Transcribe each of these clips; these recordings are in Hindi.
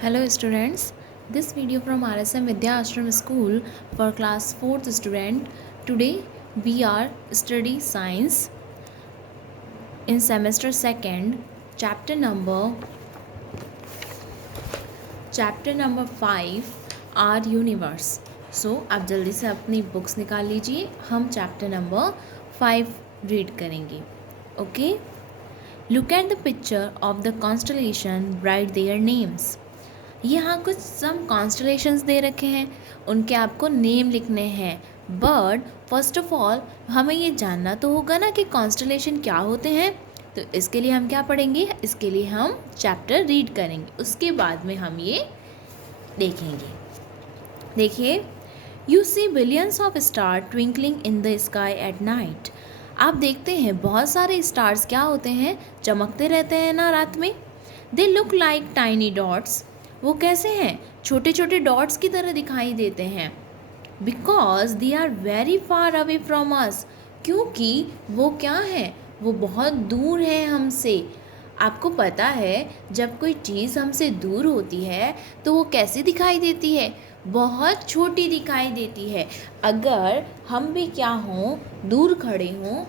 Hello students, this video from RSM Vidya Ashram School for class 4th student. Today we are study science in semester 2nd, chapter number 5 our universe. So आप जल्दी से अपनी बुक्स निकाल लीजिए, हम चैप्टर नंबर 5 रीड करेंगे. Okay, look at the picture of the constellation, right their names. यहाँ कुछ सम कॉन्स्टलेशंस दे रखे हैं, उनके आपको नेम लिखने हैं. बट फर्स्ट ऑफ ऑल हमें ये जानना तो होगा ना कि कॉन्स्टलेशन क्या होते हैं. तो इसके लिए हम क्या पढ़ेंगे, इसके लिए हम चैप्टर रीड करेंगे, उसके बाद में हम ये देखेंगे. देखिए, you see billions of star twinkling in the sky at night. आप देखते हैं बहुत सारे स्टार्स क्या होते हैं, चमकते रहते हैं ना रात में. दे लुक लाइक टाइनी डॉट्स. वो कैसे हैं, छोटे छोटे डॉट्स की तरह दिखाई देते हैं. Because they are very far away from us. क्योंकि वो क्या है, वो बहुत दूर है हमसे. आपको पता है जब कोई चीज़ हमसे दूर होती है तो वो कैसे दिखाई देती है, बहुत छोटी दिखाई देती है. अगर हम भी क्या हों, दूर खड़े हों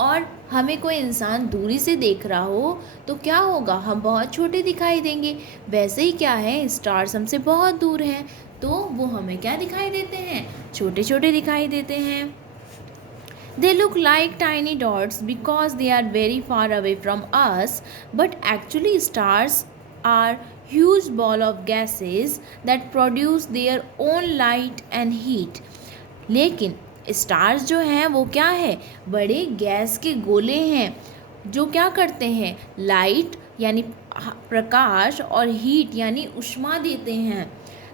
और हमें कोई इंसान दूरी से देख रहा हो तो क्या होगा, हम बहुत छोटे दिखाई देंगे. वैसे ही क्या है, स्टार्स हमसे बहुत दूर हैं तो वो हमें क्या दिखाई देते हैं, छोटे छोटे दिखाई देते हैं. They look like tiny dots because they are very far away from us, but actually stars are huge ball of gases that produce their own light and heat. लेकिन स्टार्स जो हैं वो क्या है, बड़े गैस के गोले हैं जो क्या करते हैं, लाइट यानी प्रकाश और हीट यानी उष्मा देते हैं.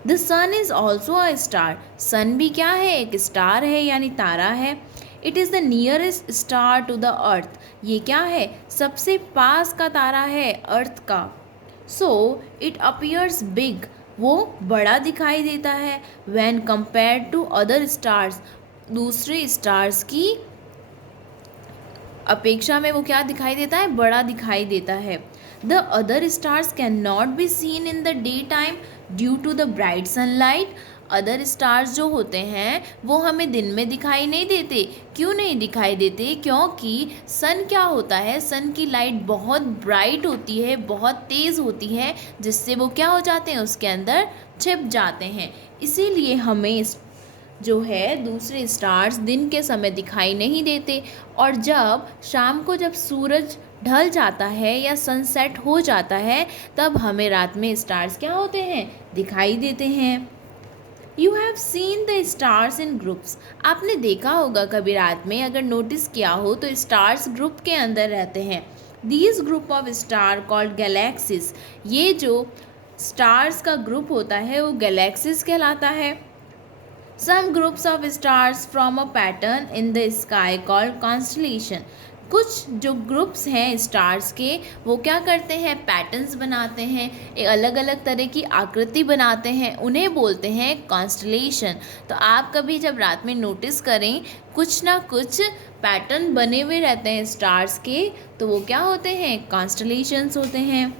The sun is also a star. Sun भी क्या है, एक स्टार है यानी तारा है. It is the nearest star to the earth. ये क्या है, सबसे पास का तारा है अर्थ का. So it appears big. वो बड़ा दिखाई देता है when compare to other stars. दूसरे स्टार्स की अपेक्षा में वो क्या दिखाई देता है, बड़ा दिखाई देता है. The other stars can not be seen in the day time due to the bright sunlight. Other stars जो होते हैं वो हमें दिन में दिखाई नहीं देते. क्यों नहीं दिखाई देते, क्योंकि सन क्या होता है, सन की लाइट बहुत ब्राइट होती है, बहुत तेज़ होती है, जिससे वो क्या हो जाते हैं, उसके अंदर छिप जाते हैं. इसीलिए हमें जो है दूसरे स्टार्स दिन के समय दिखाई नहीं देते. और जब शाम को जब सूरज ढल जाता है या सनसेट हो जाता है तब हमें रात में स्टार्स क्या होते हैं, दिखाई देते हैं. You have seen the stars in groups. आपने देखा होगा कभी रात में, अगर नोटिस किया हो तो स्टार्स ग्रुप के अंदर रहते हैं. These group of star called galaxies. ये जो स्टार्स का ग्रुप होता है वो गैलेक्सीज कहलाता है. Some groups of stars form a pattern in the sky called constellation. कुछ जो ग्रुप्स हैं स्टार्स के वो क्या करते हैं, पैटर्न्स बनाते हैं, एक अलग अलग तरह की आकृति बनाते हैं, उन्हें बोलते हैं कॉन्स्टलेशन. तो आप कभी जब रात में नोटिस करें कुछ ना कुछ पैटर्न बने हुए रहते हैं स्टार्स के, तो वो क्या होते हैं, कॉन्स्टलेशंस होते हैं.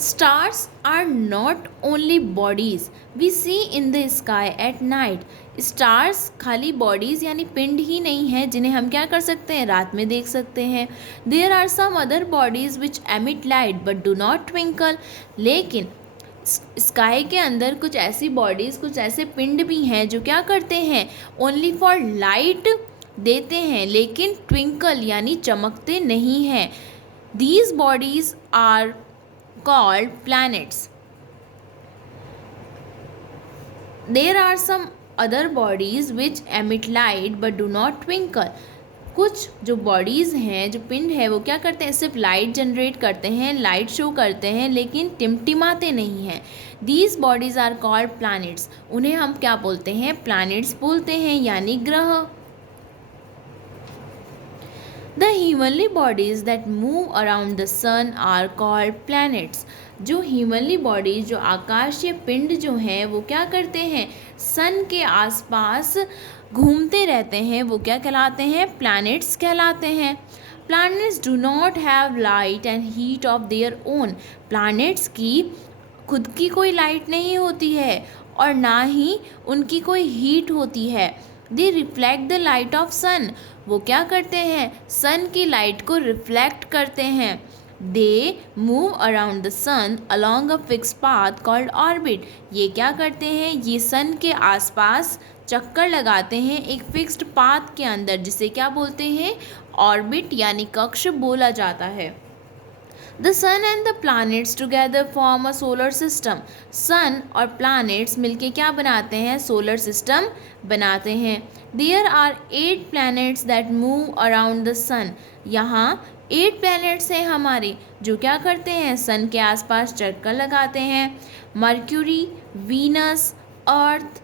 Stars are not only bodies we see in the sky at night. Stars खाली bodies यानी पिंड ही नहीं है जिन्हें हम क्या कर सकते हैं, रात में देख सकते हैं. There are some other bodies which emit light but do not twinkle. लेकिन स्काई के अंदर कुछ ऐसी बॉडीज़, कुछ ऐसे पिंड भी हैं जो क्या करते हैं, ओनली फॉर लाइट देते हैं लेकिन ट्विंकल यानी चमकते नहीं हैं. These bodies are called planets. There are some other bodies which emit light but do not twinkle. कुछ जो बॉडीज़ हैं, जो पिंड है, वो क्या करते हैं, सिर्फ लाइट जनरेट करते हैं, लाइट शो करते हैं लेकिन टिमटिमाते नहीं हैं. These bodies are called planets. उन्हें हम क्या बोलते हैं, planets बोलते हैं यानी ग्रह. The heavenly bodies that move around the sun are called planets. जो heavenly bodies, जो आकाशीय पिंड जो हैं वो क्या करते हैं, सन के आसपास घूमते रहते हैं, वो क्या कहलाते हैं, planets कहलाते हैं. Planets do not have light and heat of their own. Planets की खुद की कोई लाइट नहीं होती है और ना ही उनकी कोई हीट होती है। They reflect the light of sun. वो क्या करते हैं, सन की लाइट को रिफ्लेक्ट करते हैं। They move around the sun along a fix path called orbit. ये क्या करते हैं, ये सन के आसपास चक्कर लगाते हैं एक फिक्स्ड पाथ के अंदर, जिसे क्या बोलते हैं, ऑर्बिट यानी कक्ष बोला जाता है। The sun and the planets together form a solar system. Sun और प्लैनेट्स मिलके क्या बनाते हैं, सोलर सिस्टम बनाते हैं। There are 8 planets that move around the sun. यहाँ 8 प्लैनेट्स हैं हमारे जो क्या करते हैं, सन के आसपास चक्कर लगाते हैं। Mercury, Venus, Earth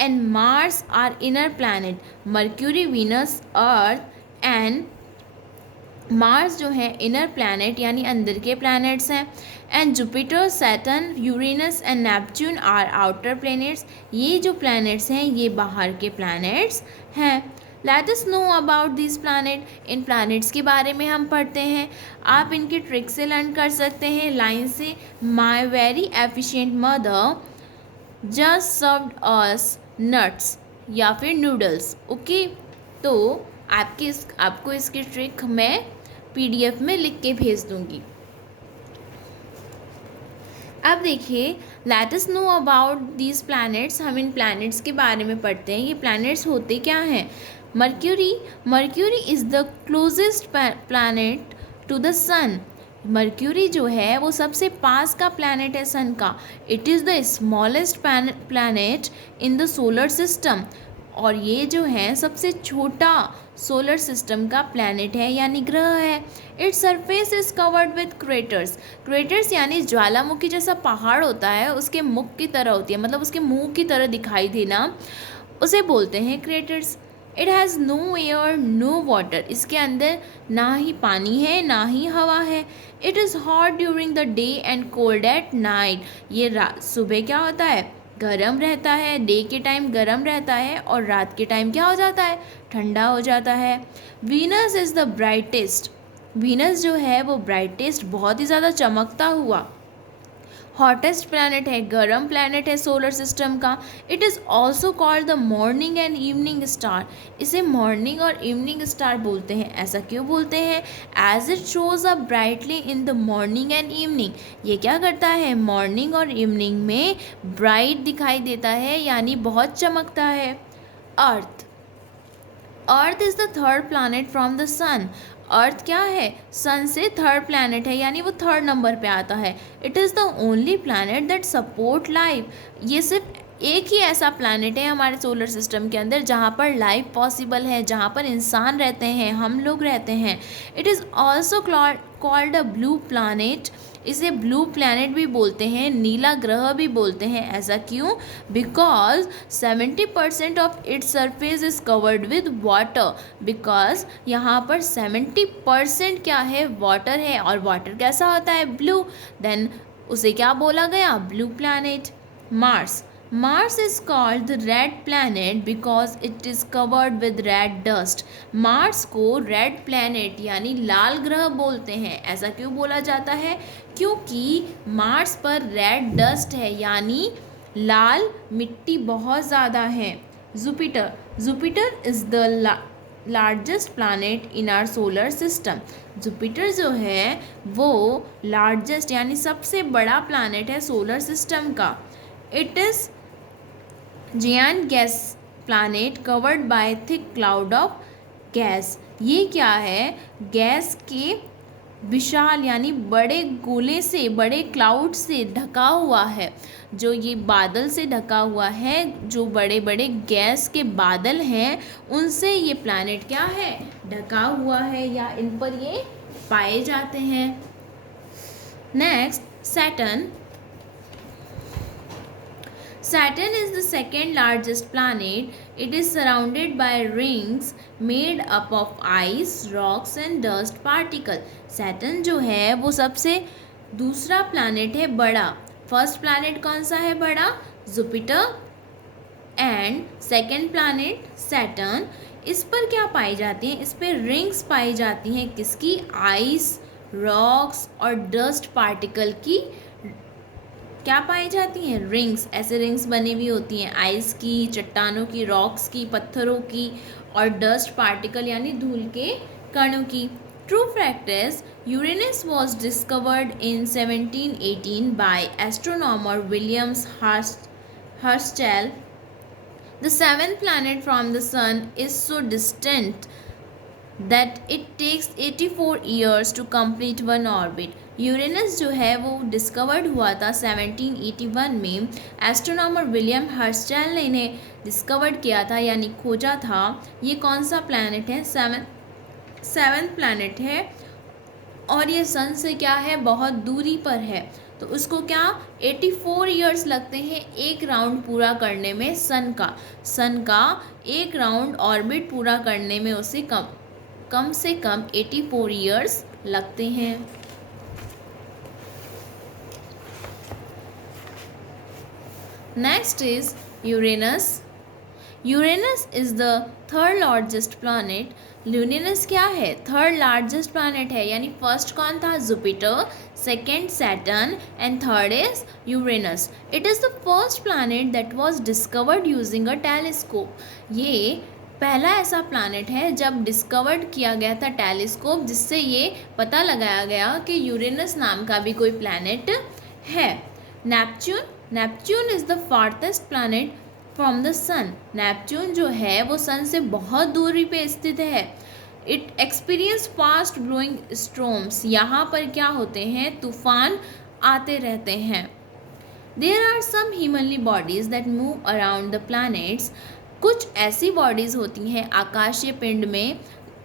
and Mars are inner planet. Mercury, Venus, Earth and Mars जो है इनर प्लैनेट यानी अंदर के प्लैनेट्स हैं। And Jupiter, Saturn, Uranus and Neptune are outer planets. ये जो प्लैनेट्स हैं ये बाहर के प्लैनेट्स हैं। Let us know about this planet. इन प्लैनेट्स के बारे में हम पढ़ते हैं। आप इनके ट्रिक से लर्न कर सकते हैं लाइन से। My very efficient mother just served us nuts या फिर नूडल्स। ओके, तो आपको इसकी ट्रिक मैं PDF में लिख के भेज दूंगी। अब देखिए, late us know about these planets. हम इन प्लैनेट्स के बारे में पढ़ते हैं। ये प्लैनेट्स होते क्या हैं। Mercury is the closest planet to the sun. मर्क्यूरी जो है वो सबसे पास का प्लैनेट है सन का। It is the smallest planet in the solar system. और ये जो है सबसे छोटा सोलर सिस्टम का प्लैनेट है यानी ग्रह है। Its surface is covered with craters यानी ज्वालामुखी जैसा पहाड़ होता है, उसके मुख की तरह होती है, मतलब उसके मुंह की तरह दिखाई देना, उसे बोलते हैं craters. It has no air no water. इसके अंदर ना ही पानी है ना ही हवा है। It is hot during the day and cold at night. ये सुबह क्या होता है, गर्म रहता है, डे के टाइम गर्म रहता है और रात के टाइम क्या हो जाता है, ठंडा हो जाता है। Venus is the brightest. Venus जो है वो ब्राइटेस्ट, बहुत ही ज़्यादा चमकता हुआ हॉटेस्ट प्लैनेट है, गर्म प्लैनेट है सोलर सिस्टम का। It is also called the morning and evening star. इसे मॉर्निंग और इवनिंग स्टार बोलते हैं। ऐसा क्यों बोलते हैं, as it shows up brightly in the morning and evening. ये क्या करता है, मॉर्निंग और इवनिंग में ब्राइट दिखाई देता है यानी बहुत चमकता है। Earth is the third planet from the sun. Earth क्या है, सन से थर्ड प्लैनेट है यानी वो थर्ड नंबर पे आता है। It is the only planet that support life. ये सिर्फ एक ही ऐसा प्लैनेट है हमारे सोलर सिस्टम के अंदर जहाँ पर लाइफ पॉसिबल है, जहाँ पर इंसान रहते हैं, हम लोग रहते हैं। It is also called a blue planet. इसे ब्लू प्लैनेट भी बोलते हैं, नीला ग्रह भी बोलते हैं। ऐसा क्यों, because 70% of its surface is covered with water. Because यहाँ पर 70% क्या है, वाटर है, और वाटर कैसा होता है, ब्लू। देन उसे क्या बोला गया, blue planet. Mars is called the red planet because it is covered with red dust. Mars को रेड प्लैनेट यानी लाल ग्रह बोलते हैं। ऐसा क्यों बोला जाता है, क्योंकि मार्स पर रेड डस्ट है यानी लाल मिट्टी बहुत ज़्यादा है। Jupiter is the largest planet in our solar system. Jupiter जो है वो लार्जेस्ट यानी सबसे बड़ा प्लैनेट है सोलर सिस्टम का। It is giant gas planet covered by thick cloud of gas। ये क्या है, गैस के विशाल यानी बड़े गोले से, बड़े क्लाउड से ढका हुआ है। जो ये बादल से ढका हुआ है, जो बड़े बड़े गैस के बादल हैं उनसे ये प्लैनेट क्या है, ढका हुआ है या इन पर ये पाए जाते हैं। Next, Saturn is the second largest planet. It is surrounded by rings made up of ice, rocks and dust particle. Saturn जो है वो सबसे दूसरा प्लैनेट है बड़ा। फर्स्ट प्लैनेट कौन सा है बड़ा, Jupiter, and second planet Saturn. इस पर क्या पाई जाती हैं? इस पर रिंग्स पाई जाती हैं, किसकी? आइस, रॉक्स और डस्ट पार्टिकल की क्या पाई जाती हैं? रिंग्स। ऐसे रिंग्स बनी हुई होती हैं आइस की, चट्टानों की, रॉक्स की, पत्थरों की और डस्ट पार्टिकल यानी धूल के कणों की। True fact is Uranus was discovered in 1718 by astronomer Williams Herschel. The seventh planet from the sun is so distant that it takes 84 years to complete one orbit. Uranus जो है वो डिस्कवर्ड हुआ था 1781 में। एस्ट्रोनॉमर विलियम हर्स्चेल ने इन्हें डिस्कवर्ड किया था यानी खोजा था। ये कौन सा प्लैनेट है? सेवन्थ प्लैनेट है और ये सन से क्या है? बहुत दूरी पर है। तो उसको क्या 84 ईयर्स लगते हैं एक राउंड पूरा करने में। सन का एक राउंड ऑर्बिट पूरा करने में उसे कम से कम 84 ईयर्स लगते हैं। Next is Uranus. Uranus is the third largest planet. Uranus क्या है? थर्ड लार्जेस्ट प्लैनेट है, यानी फर्स्ट कौन था? Jupiter, second Saturn and third is Uranus. It is the first planet that was discovered using a telescope. ये पहला ऐसा प्लैनेट है जब डिस्कवर्ड किया गया था टेलीस्कोप, जिससे ये पता लगाया गया कि यूरेनस नाम का भी कोई प्लैनेट है. Neptune is the farthest planet from the sun. Neptune जो है वो सन से बहुत दूरी पे स्थित है. It experience fast blowing storms. यहाँ पर क्या होते हैं? तूफान आते रहते हैं. There are some heavenly bodies that move around the planets. कुछ ऐसी बॉडीज़ होती हैं आकाशीय पिंड में,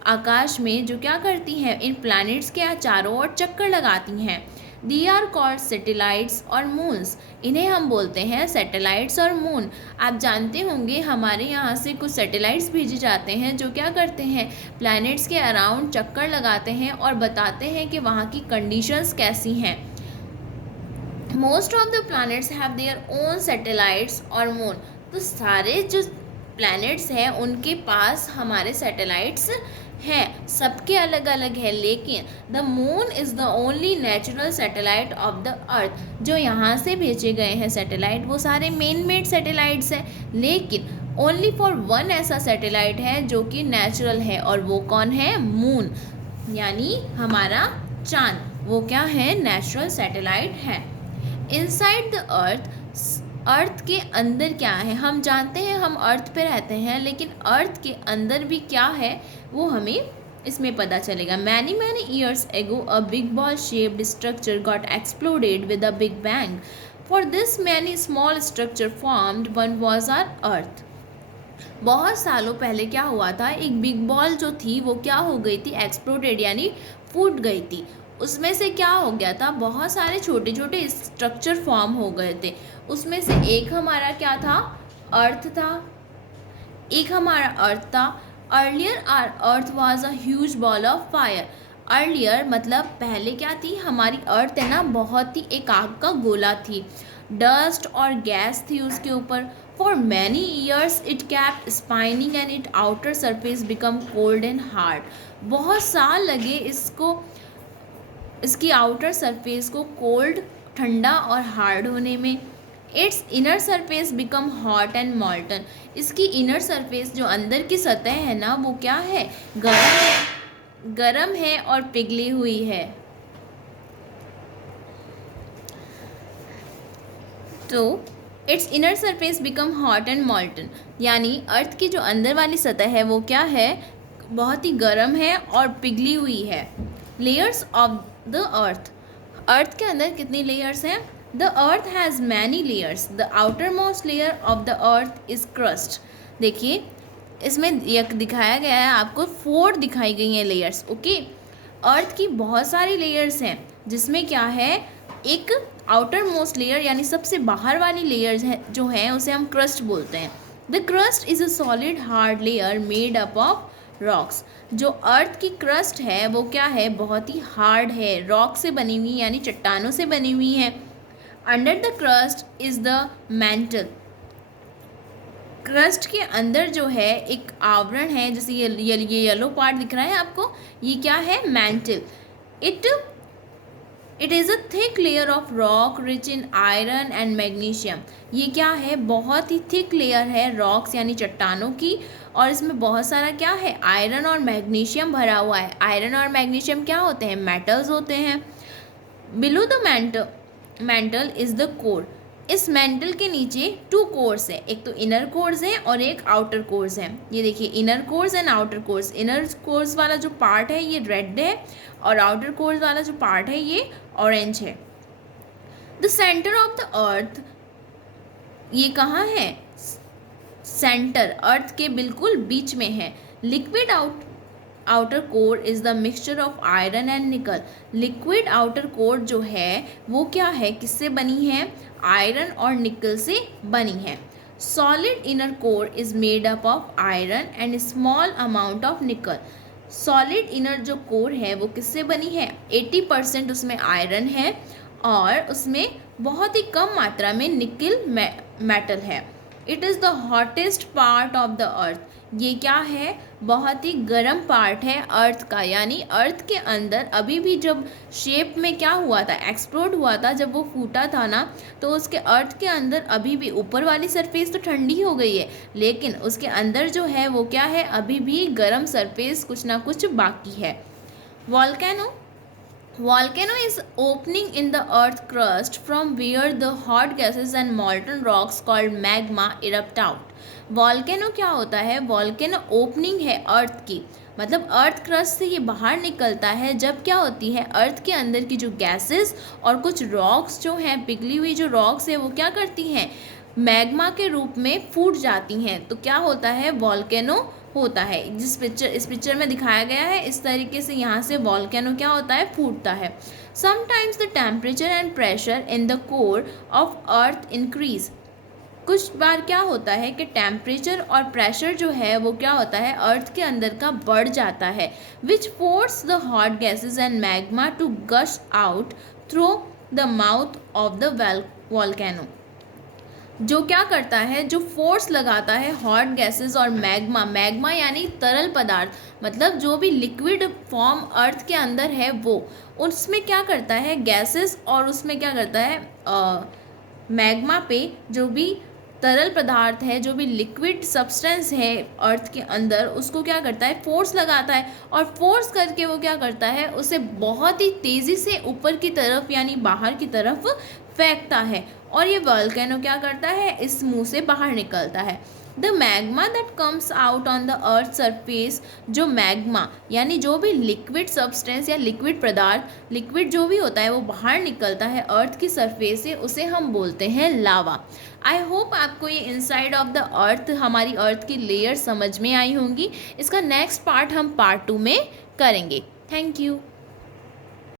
आकाश में, जो क्या करती हैं? इन प्लैनेट्स के चारों ओर चक्कर लगाती हैं. दी आर कॉल्ड सैटेलाइट्स और मून्स. इन्हें हम बोलते हैं सैटेलाइट्स और मून. आप जानते होंगे हमारे यहाँ से कुछ सैटेलाइट्स भेजे जाते हैं जो क्या करते हैं? प्लैनेट्स के अराउंड चक्कर लगाते हैं और बताते हैं कि वहाँ की कंडीशंस कैसी हैं. Most of the planets have their own satellites और मून. तो सारे जो प्लैनेट्स हैं उनके पास हमारे सैटेलाइट्स हैं, सबके अलग अलग है. लेकिन the moon is the only natural satellite of the earth. जो यहाँ से भेजे गए हैं सैटेलाइट वो सारे मेन मेड सैटेलाइट्स हैं, लेकिन ओनली फॉर वन ऐसा सैटेलाइट है जो कि नेचुरल है, और वो कौन है? मून, यानी हमारा चाँद. वो क्या है? नेचुरल सैटेलाइट है. इनसाइड द अर्थ के अंदर क्या है? हम जानते हैं हम अर्थ पे रहते हैं, लेकिन अर्थ के अंदर भी क्या है वो हमें इसमें पता चलेगा. Many years ago a big ball shaped structure got exploded with a big bang. For this many small structure formed. One was our earth. बहुत सालों पहले क्या हुआ था? एक बिग बॉल जो थी वो क्या हो गई थी? एक्सप्लोडेड यानी फूट गई थी. उसमें से क्या हो गया था? बहुत सारे छोटे छोटे स्ट्रक्चर फॉर्म हो गए थे. उसमें से एक हमारा क्या था? अर्थ था. एक हमारा अर्थ था. Earlier our earth was a huge ball of fire. Earlier मतलब पहले क्या थी? हमारी अर्थ है ना, बहुत ही एक आग का गोला थी. डस्ट और गैस थी उसके ऊपर. For many years it kept spinning and it outer surface become cold and hard. बहुत साल लगे इसकी आउटर सरफेस को कोल्ड, ठंडा और हार्ड होने में. It's inner surface become hot and मॉल्टन. इसकी इनर सरफेस जो अंदर की सतह है ना वो क्या है? गरम है और पिघली हुई है. तो it's inner surface become hot and मॉल्टन, यानी अर्थ की जो अंदर वाली सतह है वो क्या है? बहुत ही गर्म है और पिघली हुई है. लेयर्स ऑफ द अर्थ के अंदर कितनी लेयर्स हैं? The earth has many layers. The outer most layer of the earth is crust. देखिए इसमें एक दिखाया गया है आपको, 4 दिखाई गई हैं लेयर्स. ओके, अर्थ की बहुत सारी लेयर्स हैं जिसमें क्या है? एक आउटर मोस्ट लेयर यानी सबसे बाहर वाली लेयर्स है जो है उसे हम क्रस्ट बोलते हैं. The crust is a solid hard layer made up of rocks. जो अर्थ की क्रस्ट है वो क्या है? बहुत ही हार्ड है, रॉक से बनी हुई यानी चट्टानों से बनी हुई है. Under the crust is the mantle. Crust के अंदर जो है एक आवरण है, जैसे ये येलो पार्ट दिख रहा है आपको, ये क्या है, mantle. It is a thick layer of rock rich in iron and magnesium. ये क्या है, बहुत ही थिक लेयर है रॉक्स यानी चट्टानों की, और इसमें बहुत सारा क्या है, आयरन और मैग्नीशियम भरा हुआ है। आयरन और मैग्नीशियम क्या होते हैं, मेटल्स होते हैं। Below the mental is the core. इस मेंटल के नीचे 2 कोर्स है, एक तो इनर कोर्स है और एक आउटर कोर्स है। ये देखिए, inner course and outer course. Inner course वाला जो पार्ट है ये रेड है, और आउटर कोर्स वाला जो पार्ट है ये ऑरेंज है। The centre of the earth, ये कहाँ है, सेंटर, अर्थ के बिल्कुल बीच में है। Liquid outer core is the mixture of iron and निकल। लिक्विड आउटर कोर जो है वो क्या है, किससे बनी है, आयरन और निकल से बनी है। Solid inner core is made up of iron and small amount of निकल। सॉलिड इनर जो कोर है वो किससे बनी है, 80% उसमें आयरन है और उसमें बहुत ही कम मात्रा में निकल मेटल है। It is the hottest part of the earth. ये क्या है, बहुत ही गर्म पार्ट है अर्थ का, यानी अर्थ के अंदर अभी भी जब शेप में क्या हुआ था, एक्सप्लोड हुआ था, जब वो फूटा था ना, तो उसके अर्थ के अंदर अभी भी ऊपर वाली सरफेस तो ठंडी हो गई है, लेकिन उसके अंदर जो है वो क्या है, अभी भी गर्म सरफेस कुछ ना कुछ बाकी है। Volcano is opening in the earth crust from where the hot gases and molten rocks called magma erupt out. Volcano क्या होता है, Volcano opening है अर्थ की, मतलब अर्थ क्रस्ट से ये बाहर निकलता है जब क्या होती है, अर्थ के अंदर की जो गैसेस और कुछ रॉक्स जो हैं, पिघली हुई जो रॉक्स है वो क्या करती हैं, मैग्मा के रूप में फूट जाती हैं। तो क्या होता है, वॉल्केनो होता है। इस पिक्चर में दिखाया गया है, इस तरीके से यहाँ से वॉल्केनो क्या होता है, फूटता है। Sometimes the temperature and pressure in the core of earth increase. कुछ बार क्या होता है कि टेम्परेचर और प्रेशर जो है वो क्या होता है, अर्थ के अंदर का बढ़ जाता है, which force the hot gases and magma to gush out through the mouth of the volcano. जो क्या करता है, जो फोर्स लगाता है हॉट गैसेस और मैग्मा यानी तरल पदार्थ, मतलब जो भी लिक्विड फॉर्म अर्थ के अंदर है वो, उसमें क्या करता है, गैसेस, और उसमें क्या करता है, मैग्मा पे जो भी तरल पदार्थ है, जो भी लिक्विड सब्सटेंस है अर्थ के अंदर, उसको क्या करता है, फोर्स लगाता है, और फोर्स करके वो क्या करता है, उसे बहुत ही तेज़ी से ऊपर की तरफ यानी बाहर की तरफ फेंकता है, और ये वॉल्केनो क्या करता है, इस मुंह से बाहर निकलता है। The magma that comes out on the earth surface, जो मैग्मा यानी जो भी लिक्विड सब्सटेंस या लिक्विड पदार्थ, लिक्विड जो भी होता है वो बाहर निकलता है अर्थ की सरफेस से, उसे हम बोलते हैं लावा। आई होप आपको ये इनसाइड ऑफ द अर्थ, हमारी अर्थ की लेयर समझ में आई होंगी। इसका नेक्स्ट पार्ट हम पार्ट 2 में करेंगे। Thank you.